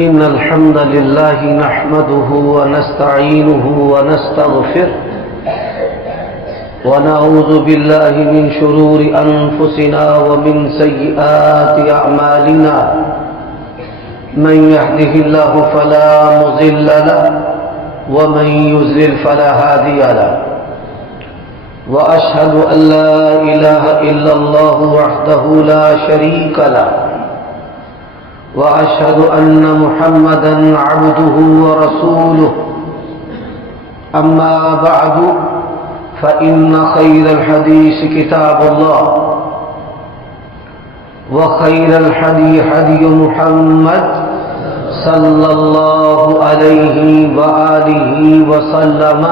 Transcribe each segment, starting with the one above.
إن الحمد لله نحمده ونستعينه ونستغفره ونعوذ بالله من شرور أنفسنا ومن سيئات أعمالنا من يهده الله فلا مضل له ومن يضلل فلا هادي له وأشهد أن لا إله إلا الله وحده لا شريك له وأشهد أن محمدًا عبده ورسوله أما بعد فإن خير الحديث كتاب الله وخير الهدي هدي محمد صلى الله عليه وآله وسلم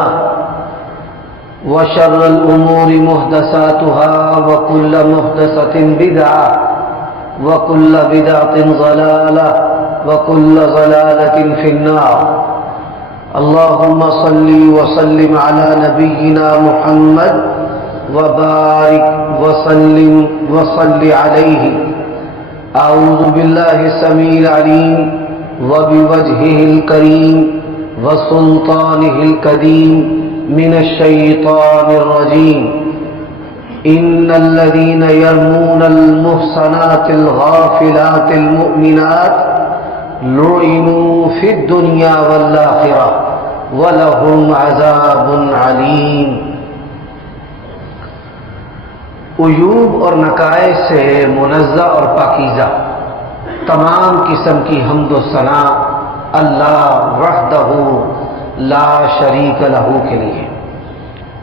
وشر الأمور محدثاتها وكل محدثة بدعة وكل بدعة ضلالة وكل ضلالة في النار اللهم صل وسلم على نبينا محمد وبارك وسلم وصل عليه أعوذ بالله السميع العليم وبوجهه الكريم وسلطانه القديم من الشيطان الرجيم إن الذين يرمون المحصنات الغافلات المؤمنات لعنوا في الدنيا والآخرة ولهم عذاب عليم۔ عیوب اور نقائص سے منزہ اور پاکیزہ تمام قسم کی حمد و ثنا اللہ وحدہ لا شریک لہ کے لیے،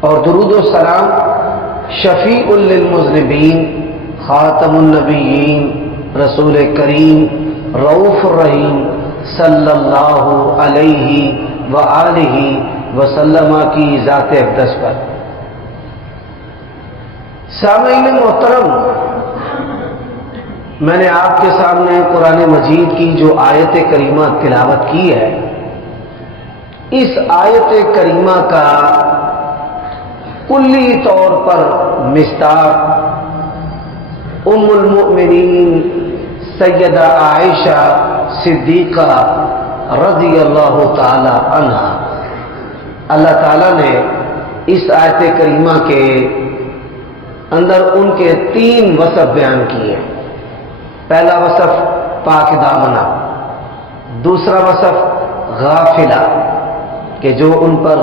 اور درود و سلام شفیع للمذنبین خاتم النبیین رسول کریم رؤوف الرحیم صلی اللہ علیہ وآلہ وسلم کی ذات اقدس پر۔ سامعین محترم، میں نے آپ کے سامنے قرآن مجید کی جو آیت کریمہ تلاوت کی ہے، اس آیت کریمہ کا کلی طور پر مصداق ام المؤمنین سیدہ عائشہ صدیقہ رضی اللہ تعالی عنہا، اللہ تعالیٰ نے اس آیت کریمہ کے اندر ان کے 3 وصف بیان کیے۔ پہلا وصف پاک دامنہ، دوسرا وصف غافلہ کہ جو ان پر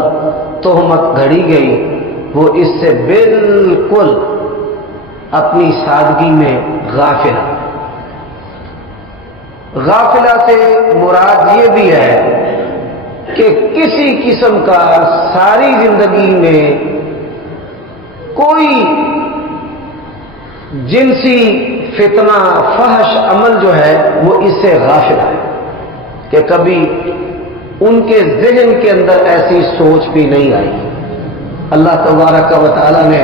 تہمت گھڑی گئی وہ اس سے بالکل اپنی سادگی میں غافلہ۔ غافلہ سے مراد یہ بھی ہے کہ کسی قسم کا ساری زندگی میں کوئی جنسی فتنہ فحش عمل جو ہے وہ اس سے غافلہ ہے کہ کبھی ان کے ذہن کے اندر ایسی سوچ بھی نہیں آئی۔ اللہ تبارک و تعالیٰ نے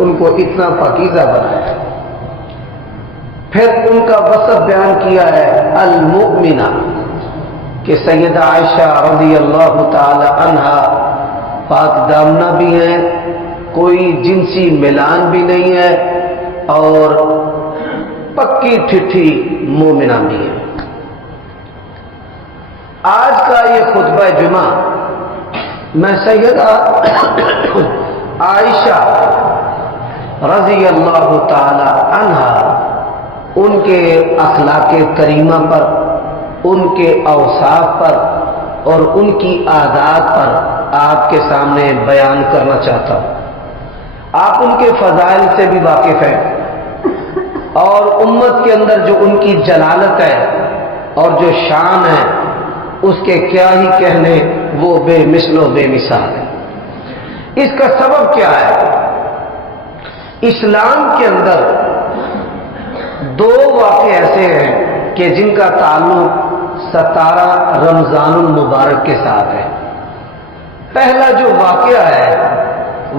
ان کو اتنا پاکیزہ بنایا۔ پھر ان کا وصف بیان کیا ہے المؤمنہ کہ سیدہ عائشہ رضی اللہ تعالی عنہا پاک دامنہ بھی ہیں، کوئی جنسی ملان بھی نہیں ہے، اور پکی ٹھٹھی مومنہ بھی ہے۔ آج کا یہ خطبہ جمعہ میں سیدہ عائشہ رضی اللہ تعالی عنہا ان کے اخلاق کریمہ پر، ان کے اوصاف پر اور ان کی عادات پر آپ کے سامنے بیان کرنا چاہتا ہوں۔ آپ ان کے فضائل سے بھی واقف ہیں، اور امت کے اندر جو ان کی جلالت ہے اور جو شان ہے اس کے کیا ہی کہنے، وہ بے مثل و بے مثال ہے۔ اس کا سبب کیا ہے؟ اسلام کے اندر 2 واقعے ایسے ہیں کہ جن کا تعلق 17 رمضان المبارک کے ساتھ ہے۔ پہلا جو واقعہ ہے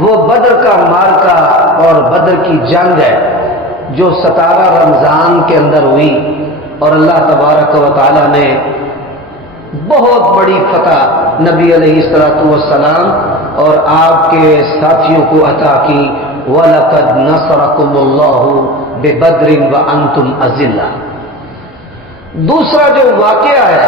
وہ بدر کا معرکہ اور بدر کی جنگ ہے جو 17 رمضان کے اندر ہوئی، اور اللہ تبارک و تعالیٰ نے بہت بڑی فتح نبی علیہ الصلوۃ والسلام اور آپ کے ساتھیوں کو عطا کی۔ وَلَقَدْ نَصَرَكُمُ اللَّهُ بِبَدْرٍ وَأَنْتُمْ أَذِلَّةٌ۔ دوسرا جو واقعہ ہے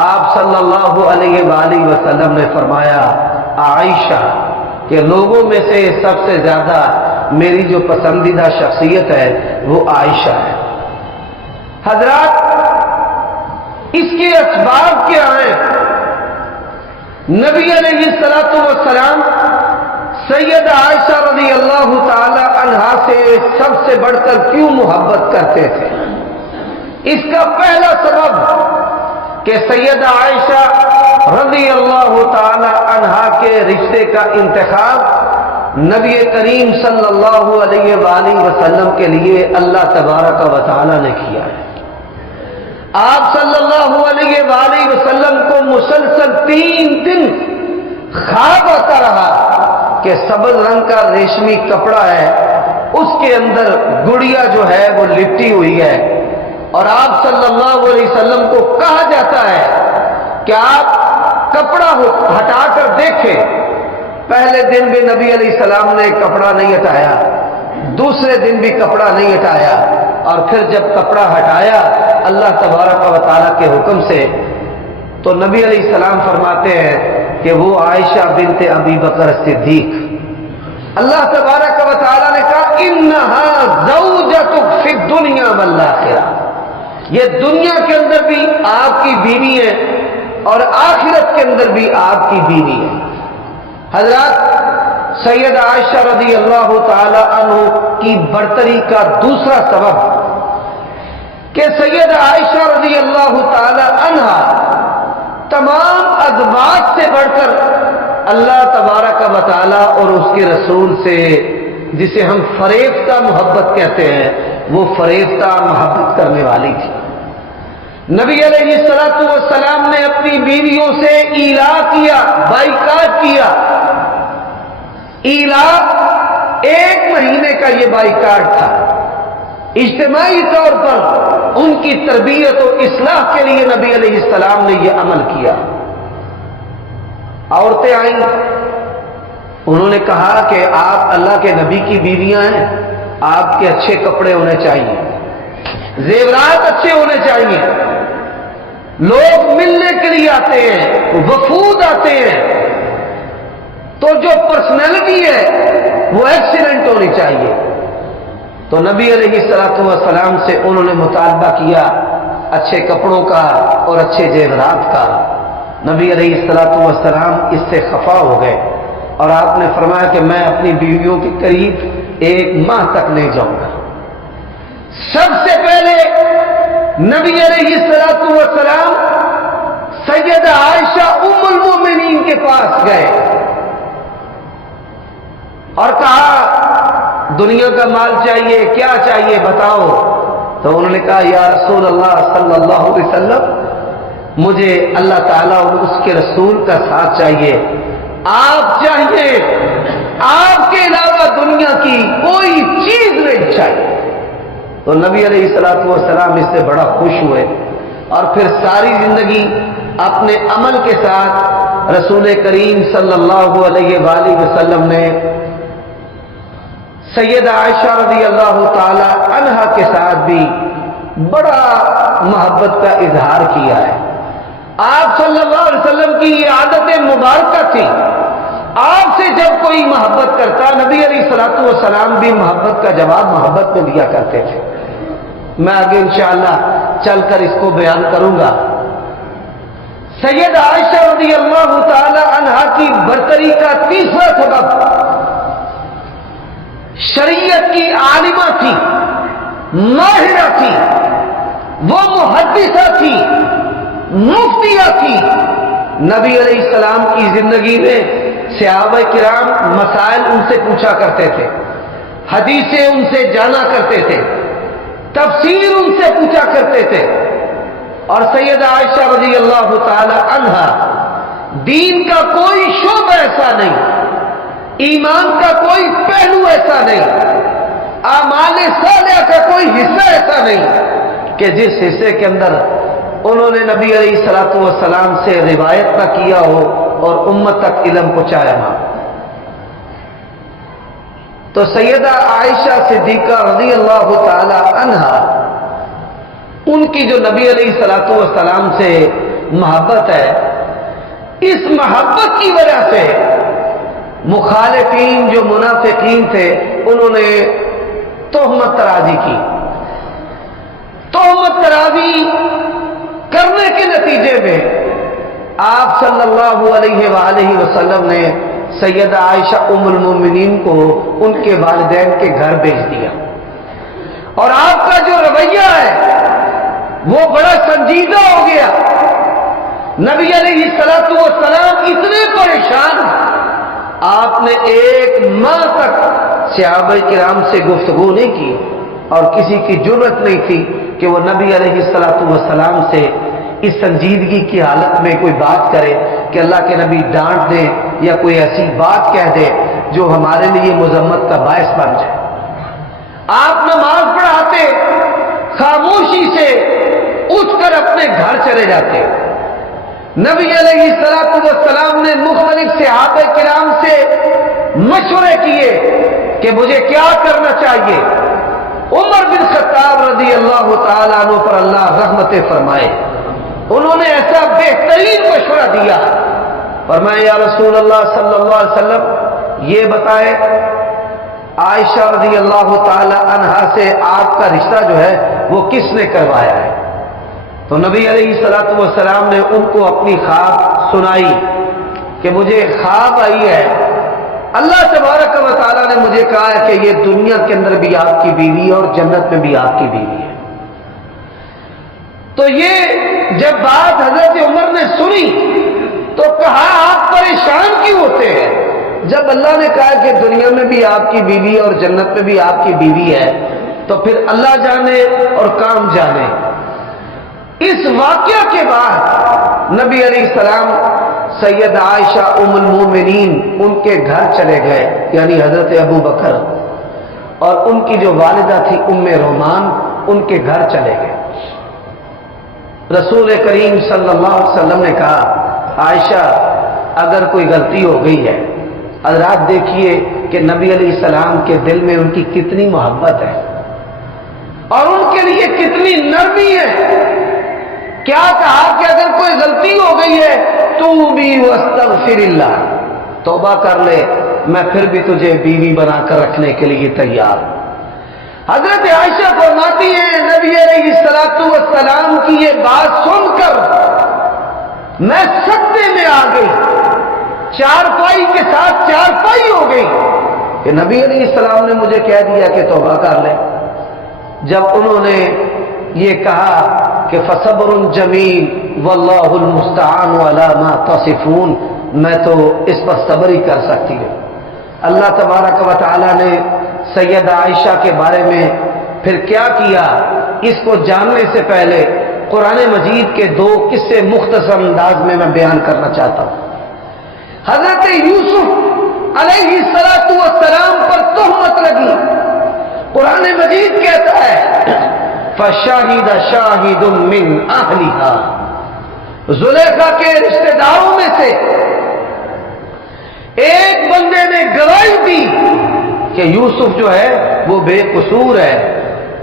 آپ صلی اللہ علیہ وآلہ وسلم نے فرمایا عائشہ کہ لوگوں میں سے سب سے زیادہ میری جو پسندیدہ شخصیت ہے وہ عائشہ ہے۔ حضرات، اس کے اسباب کیا ہیں؟ نبی علیہ الصلوۃ والسلام سیدہ عائشہ رضی اللہ تعالی عنہا سے سب سے بڑھ کر کیوں محبت کرتے تھے؟ اس کا پہلا سبب کہ سیدہ عائشہ رضی اللہ تعالی عنہا کے رشتے کا انتخاب نبی کریم صلی اللہ علیہ وآلہ وسلم کے لیے اللہ تبارک و تعالی نے کیا ہے۔ آپ صلی اللہ علیہ وآلہ وسلم کو مسلسل 3 دن خواب آتا رہا کہ سبز رنگ کا ریشمی کپڑا ہے، اس کے اندر گڑیا جو ہے وہ لپٹی ہوئی ہے، اور آپ صلی اللہ علیہ وسلم کو کہا جاتا ہے کہ آپ کپڑا ہٹا کر دیکھیں۔ پہلے دن بھی نبی علیہ السلام نے کپڑا نہیں ہٹایا، دوسرے دن بھی کپڑا نہیں ہٹایا، اور پھر جب کپڑا ہٹایا اللہ تبارک و تعالیٰ کے حکم سے، تو نبی علیہ السلام فرماتے ہیں کہ وہ عائشہ بنت ابی بکر صدیق۔ اللہ تبارک و تعالیٰ نے کہا انہا زوجتک فی الدنیا والآخرہ، یہ دنیا کے اندر بھی آپ کی بیوی ہے اور آخرت کے اندر بھی آپ کی بیوی ہے۔ حضرات، سید عائشہ رضی اللہ تعالی عنہ کی برتری کا دوسرا سبب کہ سید عائشہ رضی اللہ تعالی عنہا تمام ازواج سے بڑھ کر اللہ تبارک و تعالی اور اس کے رسول سے، جسے ہم فریفتہ محبت کہتے ہیں، وہ فریفتہ محبت کرنے والی تھی۔ نبی علیہ السلام نے اپنی بیویوں سے ایلا کیا، بائیکاٹ کیا۔ ایلا 1 مہینے کا یہ بائیکاٹ تھا۔ اجتماعی طور پر ان کی تربیت و اصلاح کے لیے نبی علیہ السلام نے یہ عمل کیا۔ عورتیں آئیں، انہوں نے کہا کہ آپ اللہ کے نبی کی بیویاں ہیں، آپ کے اچھے کپڑے ہونے چاہیے، زیورات اچھے ہونے چاہیے، لوگ ملنے کے لیے آتے ہیں، وفود آتے ہیں، تو جو پرسنالٹی ہے وہ ایکسیلنٹ ہونی چاہیے۔ تو نبی علیہ السلام سے انہوں نے مطالبہ کیا اچھے کپڑوں کا اور اچھے زیورات کا۔ نبی علیہ السلام اس سے خفا ہو گئے، اور آپ نے فرمایا کہ میں اپنی بیویوں کے قریب 1 ماہ تک نہیں جاؤں گا۔ سب سے پہلے نبی علیہ السلام سیدہ عائشہ ام المومنین کے پاس گئے اور کہا دنیا کا مال چاہیے، کیا چاہیے بتاؤ؟ تو انہوں نے کہا یا رسول اللہ صلی اللہ علیہ وسلم، مجھے اللہ تعالیٰ اور اس کے رسول کا ساتھ چاہیے، آپ چاہیے، آپ کے علاوہ دنیا کی کوئی چیز نہیں چاہیے۔ تو نبی علیہ السلام اس سے بڑا خوش ہوئے، اور پھر ساری زندگی اپنے عمل کے ساتھ رسول کریم صلی اللہ علیہ وآلہ وسلم نے سیدہ عائشہ رضی اللہ تعالی عنہا کے ساتھ بھی بڑا محبت کا اظہار کیا ہے۔ آپ صلی اللہ علیہ وسلم کی یہ عادت مبارکہ تھی، آپ سے جب کوئی محبت کرتا نبی علیہ السلام بھی محبت کا جواب محبت میں دیا کرتے تھے۔ میں آگے انشاءاللہ چل کر اس کو بیان کروں گا۔ سیدہ عائشہ رضی اللہ تعالی عنہا کی برتری کا تیسرا سبب شریعت کی عالمہ تھی، ماہرہ تھی، وہ محدثہ تھی، مفتیہ تھی۔ نبی علیہ السلام کی زندگی میں صحابہ کرام مسائل ان سے پوچھا کرتے تھے، حدیثیں ان سے جانا کرتے تھے، تفسیر ان سے پوچھا کرتے تھے، اور سیدہ عائشہ رضی اللہ تعالی عنہا دین کا کوئی شعبہ ایسا نہیں، ایمان کا کوئی پہلو ایسا نہیں، اعمال صالحہ کا کوئی حصہ ایسا نہیں کہ جس حصے کے اندر انہوں نے نبی علیہ السلام سے روایت نہ کیا ہو اور امت تک علم پہنچایا نہ۔ تو سیدہ عائشہ صدیقہ رضی اللہ تعالی عنہا، ان کی جو نبی علیہ السلام سے محبت ہے، اس محبت کی وجہ سے مخالفین جو منافقین تھے انہوں نے تہمت ترازی کی۔ تہمت ترازی کرنے کے نتیجے میں آپ صلی اللہ علیہ وآلہ وسلم نے سیدہ عائشہ ام المومنین کو ان کے والدین کے گھر بھیج دیا، اور آپ کا جو رویہ ہے وہ بڑا سنجیدہ ہو گیا۔ نبی علیہ الصلوۃ والسلام اتنے پریشان، آپ نے ایک ماہ تک صحابہ کرام سے گفتگو نہیں کی، اور کسی کی جرأت نہیں تھی کہ وہ نبی علیہ الصلوۃ والسلام سے اس سنجیدگی کی حالت میں کوئی بات کرے کہ اللہ کے نبی ڈانٹ دیں یا کوئی ایسی بات کہہ دے جو ہمارے لیے مذمت کا باعث بن جائے۔ آپ نماز پڑھاتے، خاموشی سے اٹھ کر اپنے گھر چلے جاتے۔ نبی علیہ الصلوۃ والسلام نے مختلف صحابہ کرام سے مشورے کیے کہ مجھے کیا کرنا چاہیے۔ عمر بن خطاب رضی اللہ تعالیٰ عنہ پر اللہ رحمت فرمائے، انہوں نے ایسا بہترین مشورہ دیا، فرمایا یا رسول اللہ صلی اللہ علیہ وسلم یہ بتائے عائشہ رضی اللہ تعالی عنہا سے آپ کا رشتہ جو ہے وہ کس نے کروایا ہے؟ تو نبی علیہ الصلوۃ والسلام نے ان کو اپنی خواب سنائی کہ مجھے خواب آئی ہے، اللہ تبارک و تعالیٰ نے مجھے کہا ہے کہ یہ دنیا کے اندر بھی آپ کی بیوی ہے اور جنت میں بھی آپ کی بیوی ہے۔ تو یہ جب بات حضرت عمر نے سنی تو کہا آپ پریشان کیوں ہوتے ہیں؟ جب اللہ نے کہا کہ دنیا میں بھی آپ کی بیوی اور جنت میں بھی آپ کی بیوی ہے تو پھر اللہ جانے اور کام جانے۔ اس واقعہ کے بعد نبی علیہ السلام سید عائشہ ام المومنین ان کے گھر چلے گئے، یعنی حضرت ابو بکر، اور ان کی جو والدہ تھی ام رومان ان کے گھر چلے گئے۔ رسول کریم صلی اللہ علیہ وسلم نے کہا عائشہ اگر کوئی غلطی ہو گئی ہے، حضرات دیکھیے کہ نبی علیہ السلام کے دل میں ان کی کتنی محبت ہے اور ان کے لیے کتنی نرمی ہے۔ کیا کہا کہ اگر کوئی غلطی ہو گئی ہے توبی واستغفر اللہ، توبہ کر لے، میں پھر بھی تجھے بیوی بنا کر رکھنے کے لیے تیار۔ حضرت عائشہ فرماتی ہیں نبی علیہ الصلوۃ والسلام کی یہ بات سن کر میں سکتے میں آ گئی، چارپائی کے ساتھ چارپائی ہو گئی کہ نبی علیہ السلام نے مجھے کہہ دیا کہ توبہ کر لے۔ جب انہوں نے یہ کہا کہ فصبر جمیل واللہ المستعان علی ما تصفون، میں تو اس پر صبر ہی کر سکتی ہوں۔ اللہ تبارک و تعالی نے سیدہ عائشہ کے بارے میں پھر کیا کیا، اس کو جاننے سے پہلے قرآن مجید کے دو قصے مختصر انداز میں بیان کرنا چاہتا ہوں۔ حضرت یوسف علیہ السلام پر تہمت لگی، قرآن مجید کہتا ہے فَشَاهِدَ شَاهِدٌ مِّنْ أَهْلِهَا، زلیخا کے رشتہ داروں میں سے ایک بندے نے گواہی دی کہ یوسف جو ہے وہ بے قصور ہے،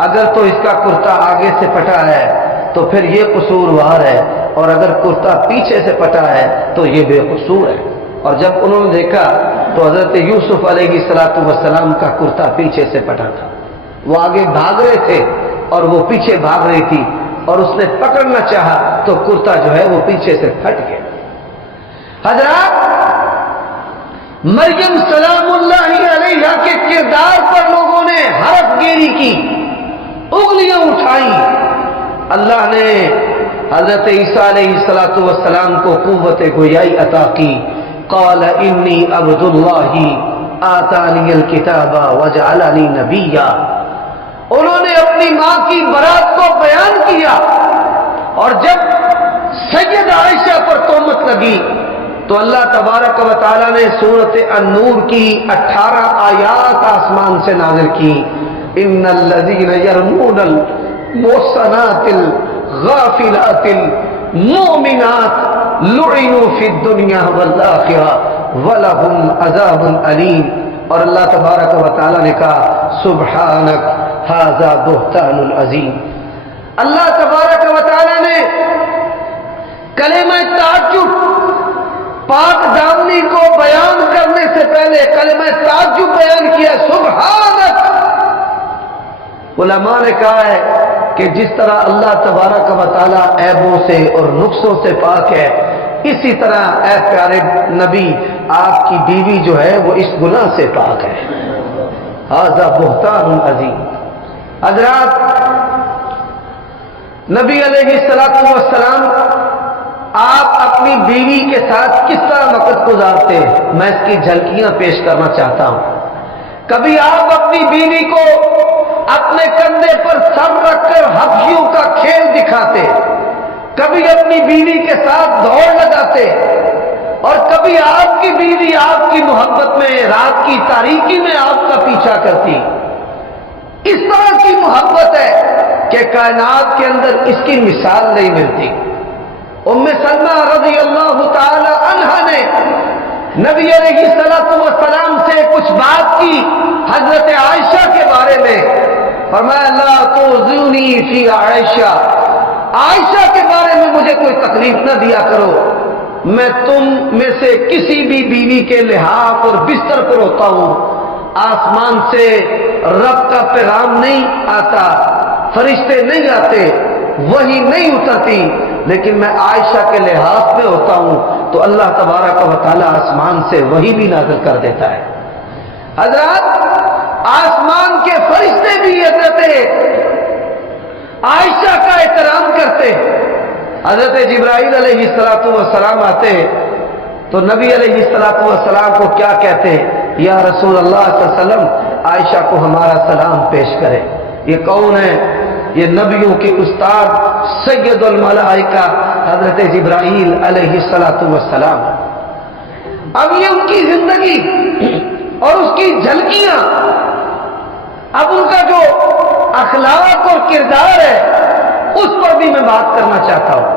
اگر تو اس کا کرتا آگے سے پھٹا ہے تو پھر یہ قصوروار ہے، اور اگر کرتا پیچھے سے پھٹا ہے تو یہ بے قصور ہے۔ اور جب انہوں نے دیکھا تو حضرت یوسف علیہ السلام کا کرتا پیچھے سے پھٹا تھا، وہ آگے بھاگ رہے تھے اور وہ پیچھے بھاگ رہی تھی، اور اس نے پکڑنا چاہا تو کرتا جو ہے وہ پیچھے سے پھٹ گیا۔ حضرات، مریم سلام اللہ علیہا کے کردار پر لوگوں نے حرف گیری کی، انگلیاں اٹھائیں۔ اللہ نے حضرت عیسیٰ علیہ السلام کو قوت گویائی عطا کی، قال انی عبد اللہ آتانی الکتاب وجعلنی نبیا۔ انہوں نے اپنی ماں کی برات کو بیان کیا، اور جب سیدہ عائشہ پر تہمت لگی تو اللہ تبارک و تعالیٰ نے سورۃ النور کی 18 آیات آسمان سے نازل کی، ان الذین یرمون المحصنات الغافلات المؤمنات لعنوا فی الدنیا والآخرہ ولہم عذاب علیم۔ اور اللہ تبارک و تعالیٰ نے کہا سبحانک ھذا بہتان العظیم۔ اللہ تبارک و تعالیٰ نے کلمہ تعجب، پاک دامنی کو بیان کرنے سے پہلے کلمہ تعجب بیان کیا، سبحانک۔ علماء نے کہا ہے کہ جس طرح اللہ تبارک و تعالیٰ عیبوں سے اور نقصوں سے پاک ہے، اسی طرح اے پیارے نبی آپ کی بیوی جو ہے وہ اس گناہ سے پاک ہے۔ ھذا بہتان عظیم۔ حضرات، نبی علیہ السلام آپ اپنی بیوی کے ساتھ کس طرح وقت گزارتے ہیں، میں اس کی جھلکیاں پیش کرنا چاہتا ہوں۔ کبھی آپ اپنی بیوی کو اپنے کندھے پر سر رکھ کر حبشیوں کا کھیل دکھاتے، کبھی اپنی بیوی کے ساتھ دوڑ لگاتے، اور کبھی آپ کی بیوی آپ کی محبت میں رات کی تاریکی میں آپ کا پیچھا کرتی۔ اس طرح کی محبت ہے کہ کائنات کے اندر اس کی مثال نہیں ملتی۔ ام سلمہ رضی اللہ تعالی عنہا نے نبی علیہ السلام سے کچھ بات کی حضرت عائشہ کے بارے میں، فرمایا لا تؤذونی فی عائشہ، عائشہ کے بارے میں مجھے کوئی تکلیف نہ دیا کرو، میں تم میں سے کسی بھی بیوی کے لحاف اور بستر پر ہوتا ہوں، آسمان سے رب کا پیغام نہیں آتا، فرشتے نہیں آتے، وحی نہیں اترتی، لیکن میں عائشہ کے لحاظ میں ہوتا ہوں تو اللہ تبارک و تعالی آسمان سے وحی بھی نازل کر دیتا ہے۔ حضرات، آسمان کے فرشتے بھی حضرت عائشہ کا احترام کرتے، حضرت جبرائیل علیہ السلام آتے تو نبی علیہ السلام کو کیا کہتے، یا رسول اللہ صلی اللہ علیہ وسلم عائشہ کو ہمارا سلام پیش کرے۔ یہ کون ہے؟ یہ نبیوں کے استاد سید الملائکہ حضرت جبرائیل علیہ السلام۔ اب یہ ان کی زندگی اور اس کی جھلکیاں، اب ان کا جو اخلاق اور کردار ہے اس پر بھی میں بات کرنا چاہتا ہوں۔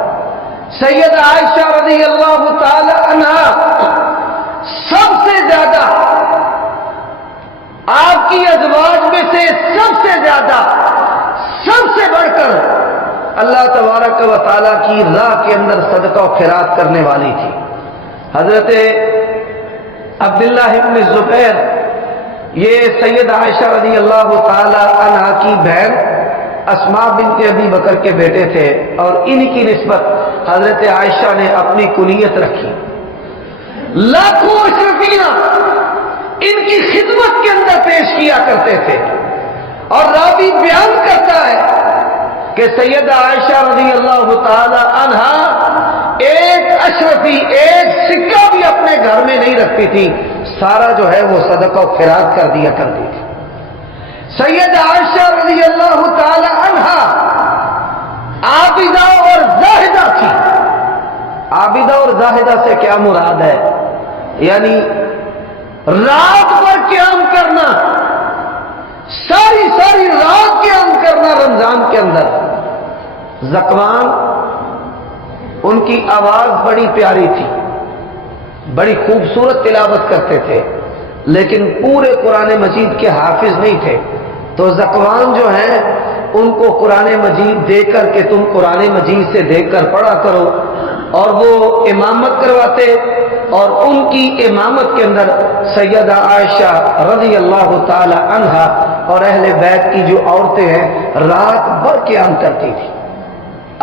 سید عائشہ رضی اللہ تعالی عنہا سب سے زیادہ آپ کی ازواج میں سے سب سے زیادہ، سب سے بڑھ کر اللہ تبارک و تعالیٰ کی راہ کے اندر صدقہ و خیرات کرنے والی تھی۔ حضرت عبداللہ ابن زبیر، یہ سید عائشہ رضی اللہ تعالی عنہا کی بہن اسماء بنت ابی بکر کے بیٹے تھے، اور انہی کی نسبت حضرت عائشہ نے اپنی کنیت رکھی۔ لاکھوں اشرفیاں ان کی خدمت کے اندر پیش کیا کرتے تھے، اور راوی بیان کرتا ہے کہ سیدہ عائشہ رضی اللہ تعالی عنہا ایک اشرفی، ایک سکہ بھی اپنے گھر میں نہیں رکھتی تھی، سارا جو ہے وہ صدقہ و خیرات کر دیا کرتی تھی۔ سیدہ عائشہ رضی اللہ تعالی عنہا عابدہ اور زاہدہ تھی۔ عابدہ اور زاہدہ سے کیا مراد ہے؟ یعنی رات بھر قیام کرنا، ساری رات قیام کرنا رمضان کے اندر۔ زکوان، ان کی آواز بڑی پیاری تھی، بڑی خوبصورت تلاوت کرتے تھے، لیکن پورے قرآن مجید کے حافظ نہیں تھے، تو زکوان جو ہیں ان کو قرآن مجید دے کر کہ تم قرآن مجید سے دیکھ کر پڑھا کرو، اور وہ امامت کرواتے، اور ان کی امامت کے اندر سیدہ عائشہ رضی اللہ تعالی عنہا اور اہل بیت کی جو عورتیں ہیں رات بھر قیام کرتی تھی۔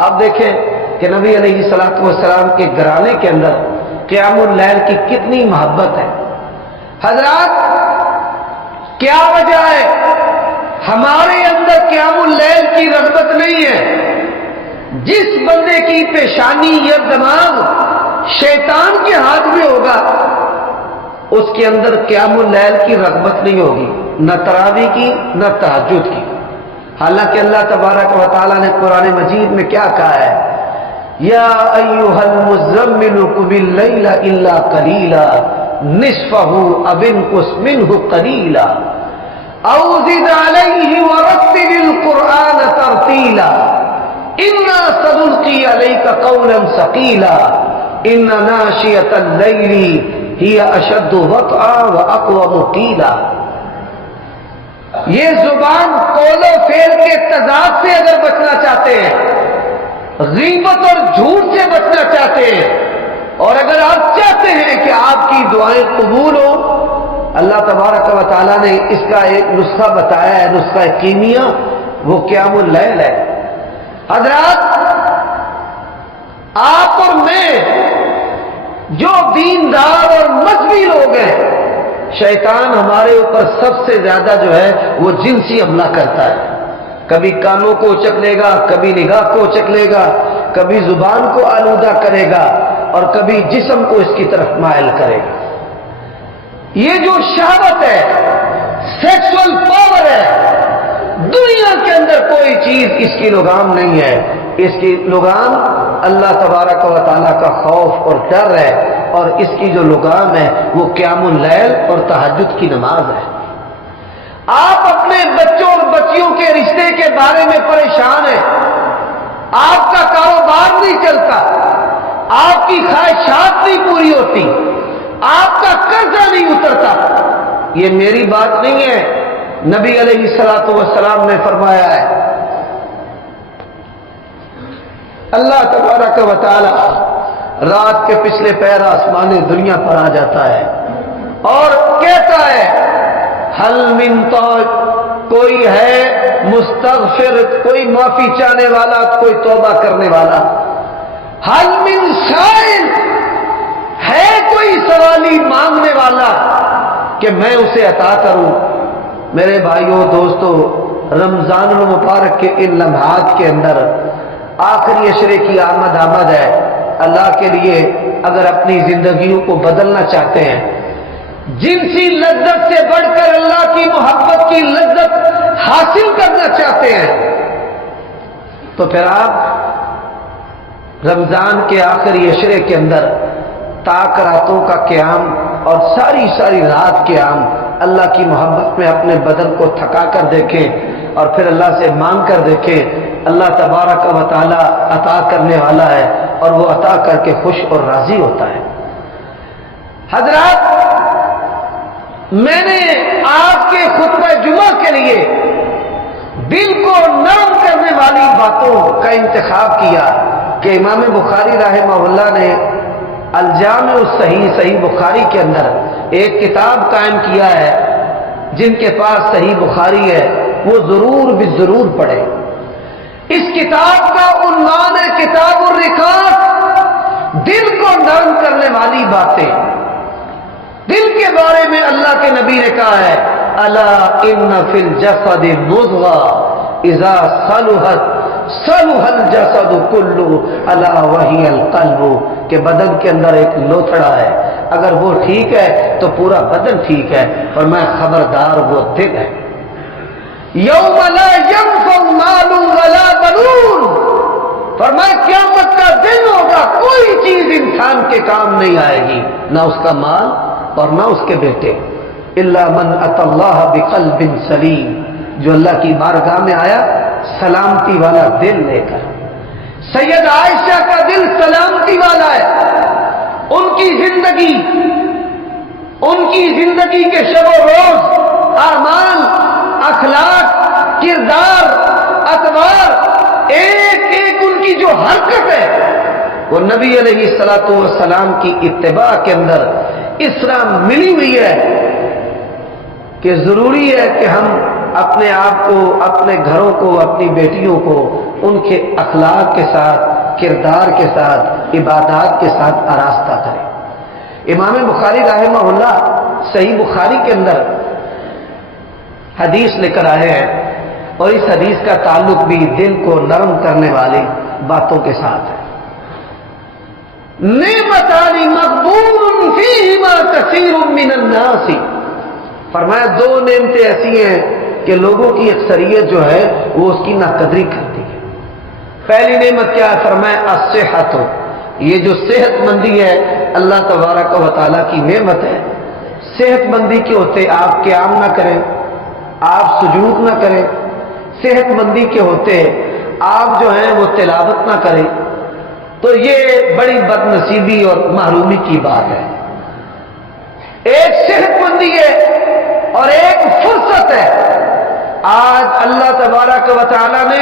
آپ دیکھیں کہ نبی علیہ السلام کے گھرانے کے اندر قیام اللیل کی کتنی محبت ہے۔ حضرات، کیا وجہ ہے ہمارے اندر قیام اللیل کی رغبت نہیں ہے؟ جس بندے کی پیشانی یا دماغ شیطان کے ہاتھ میں ہوگا اس کے اندر قیام اللیل کی رغبت نہیں ہوگی، نہ تراویح کی نہ تہجد کی۔ حالانکہ اللہ تبارک و تعالیٰ نے قرآن مجید میں کیا کہا ہے؟ یا ایھا المزمل قم اللیل الا قلیلا نصفہ او انقص منہ قلیلا او زد علیہ ورتل القرآن ترتیلا انا سنلقی علیک قولا ثقیلا ان ناشئۃ اللیل ہی اشد وطئا واقوم قیلا۔ یہ زبان قول و فعل کے تضاد سے اگر بچنا چاہتے ہیں غیبت اور جھوٹ سے بچنا چاہتے ہیں، اور اگر آپ چاہتے ہیں کہ آپ کی دعائیں قبول ہو، اللہ تبارک و تعالیٰ نے اس کا ایک نسخہ بتایا ہے، نسخہ کیمیا، وہ قیام اللیل ہے۔ حضرات، آپ اور میں جو دیندار اور مذہبی لوگ ہیں، شیطان ہمارے اوپر سب سے زیادہ جو ہے وہ جنسی حملہ کرتا ہے۔ کبھی کانوں کو اچک لے گا، کبھی نگاہ کو اچک لے گا، کبھی زبان کو آلودہ کرے گا، اور کبھی جسم کو اس کی طرف مائل کرے گا۔ یہ جو شہوت ہے، سیکسول پاور ہے، دنیا کے اندر کوئی چیز اس کی لگام نہیں ہے۔ اس کی لگام اللہ تبارک و تعالیٰ کا خوف اور ڈر ہے، اور اس کی جو لگام ہے وہ قیام اللیل اور تہجد کی نماز ہے۔ آپ اپنے بچوں اور بچیوں کے رشتے کے بارے میں پریشان ہیں، آپ کا کاروبار نہیں چلتا، آپ کی خواہشات نہیں پوری ہوتی، آپ کا قرضہ نہیں اترتا۔ یہ میری بات نہیں ہے، نبی علیہ الصلوۃ والسلام نے فرمایا ہے۔ اللہ تبارک و تعالی رات کے پچھلے پہر آسمان دنیا پر آ جاتا ہے اور کہتا ہے، حل من طائب، کوئی ہے مستغفر، کوئی معافی چاہنے والا، کوئی توبہ کرنے والا، حل من سائل، ہے کوئی سوالی مانگنے والا کہ میں اسے عطا کروں۔ میرے بھائیوں دوستو، رمضان المبارک کے ان لمحات کے اندر آخری عشرے کی آمد ہے۔ اللہ کے لیے اگر اپنی زندگیوں کو بدلنا چاہتے ہیں، جنسی لذت سے بڑھ کر اللہ کی محبت کی لذت حاصل کرنا چاہتے ہیں، تو پھر آپ رمضان کے آخری عشرے کے اندر تاک راتوں کا قیام اور ساری رات قیام اللہ کی محبت میں اپنے بدن کو تھکا کر دیکھیں، اور پھر اللہ سے مانگ کر دیکھیں۔ اللہ تبارک و تعالی عطا کرنے والا ہے، اور وہ عطا کر کے خوش اور راضی ہوتا ہے۔ حضرات، میں نے آپ کے خطبہ جمعہ کے لیے دل کو نرم کرنے والی باتوں کا انتخاب کیا کہ امام بخاری رحمہ اللہ نے الجامع الصحیح، صحیح بخاری کے اندر ایک کتاب قائم کیا ہے۔ جن کے پاس صحیح بخاری ہے وہ ضرور بالضرور پڑھے۔ اس کتاب کا عنوان ہے کتاب الرقاق، دل کو نرم کرنے والی باتیں۔ دل کے بارے میں اللہ کے نبی نے کہا ہے، الا ان فی الجسد مضغہ اذا صلحت صلح الجسد کلہ الا وہی القلب، کہ بدن کے اندر ایک لوتھڑا ہے، اگر وہ ٹھیک ہے تو پورا بدن ٹھیک ہے، اور میں خبردار وہ دل ہے۔ یوم لا ينفع مال ولا بنون، فرمایا قیامت کا دن ہوگا، کوئی چیز انسان کے کام نہیں آئے گی، نہ اس کا مال اور نہ اس کے بیٹے، الا من اتى اللہ بقلب سلیم، جو اللہ کی بارگاہ میں آیا سلامتی والا دل لے کر۔ سید عائشہ کا دل سلامتی والا ہے، ان کی زندگی کے شب و روز، اعمال، اخلاق، کردار، اطوار، ایک ایک ان کی جو حرکت ہے وہ نبی علیہ الصلوۃ والسلام کی اتباع کے اندر اس طرح ملی ہوئی ہے کہ ضروری ہے کہ ہم اپنے آپ کو، اپنے گھروں کو، اپنی بیٹیوں کو ان کے اخلاق کے ساتھ، کردار کے ساتھ، عبادات کے ساتھ آراستہ کریں۔ امام بخاری رحمہ اللہ صحیح بخاری کے اندر حدیث لے کر آئے ہیں، اور اس حدیث کا تعلق بھی دل کو نرم کرنے والی باتوں کے ساتھ ہے۔ نعمتان مغبون فیہما کثیر من الناس، فرمایا دو نعمتیں ایسی ہیں کہ لوگوں کی اکثریت جو ہے وہ اس کی ناقدری کرتی ہے۔ پہلی نعمت کیا ہے؟ فرمایا الصحت، یہ جو صحت مندی ہے اللہ تبارک و تعالیٰ کی نعمت ہے۔ صحت مندی کے ہوتے آپ قیام نہ کریں، آپ سجود نہ کریں، صحت مندی کے ہوتے آپ جو ہیں وہ تلاوت نہ کریں، تو یہ بڑی بد نصیبی اور محرومی کی بات ہے۔ ایک صحت مندی ہے اور ایک فرصت ہے۔ آج اللہ تبارک و تعالیٰ نے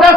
10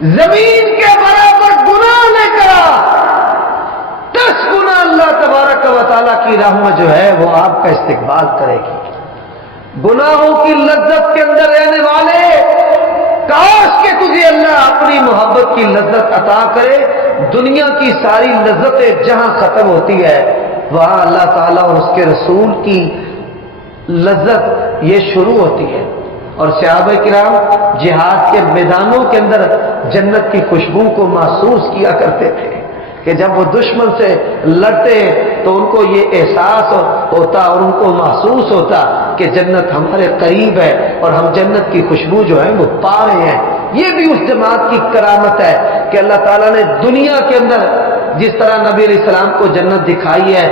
زمین کے برابر گناہ نے کرا، 10 گنا اللہ تبارک و تعالیٰ کی راہ میں جو ہے وہ آپ کا استقبال کرے گی۔ گناہوں کی لذت کے اندر رہنے والے، کاش کہ تجھے اللہ اپنی محبت کی لذت عطا کرے۔ دنیا کی ساری لذتیں جہاں ختم ہوتی ہے وہاں اللہ تعالیٰ اور اس کے رسول کی لذت یہ شروع ہوتی ہے۔ اور صحابہ کرام جہاد کے میدانوں کے اندر جنت کی خوشبو کو محسوس کیا کرتے تھے کہ جب وہ دشمن سے لڑتے تو ان کو یہ احساس ہوتا اور ان کو محسوس ہوتا کہ جنت ہمارے قریب ہے اور ہم جنت کی خوشبو جو ہے وہ پا رہے ہیں۔ یہ بھی اس جماعت کی کرامت ہے کہ اللہ تعالیٰ نے دنیا کے اندر جس طرح نبی علیہ السلام کو جنت دکھائی ہے،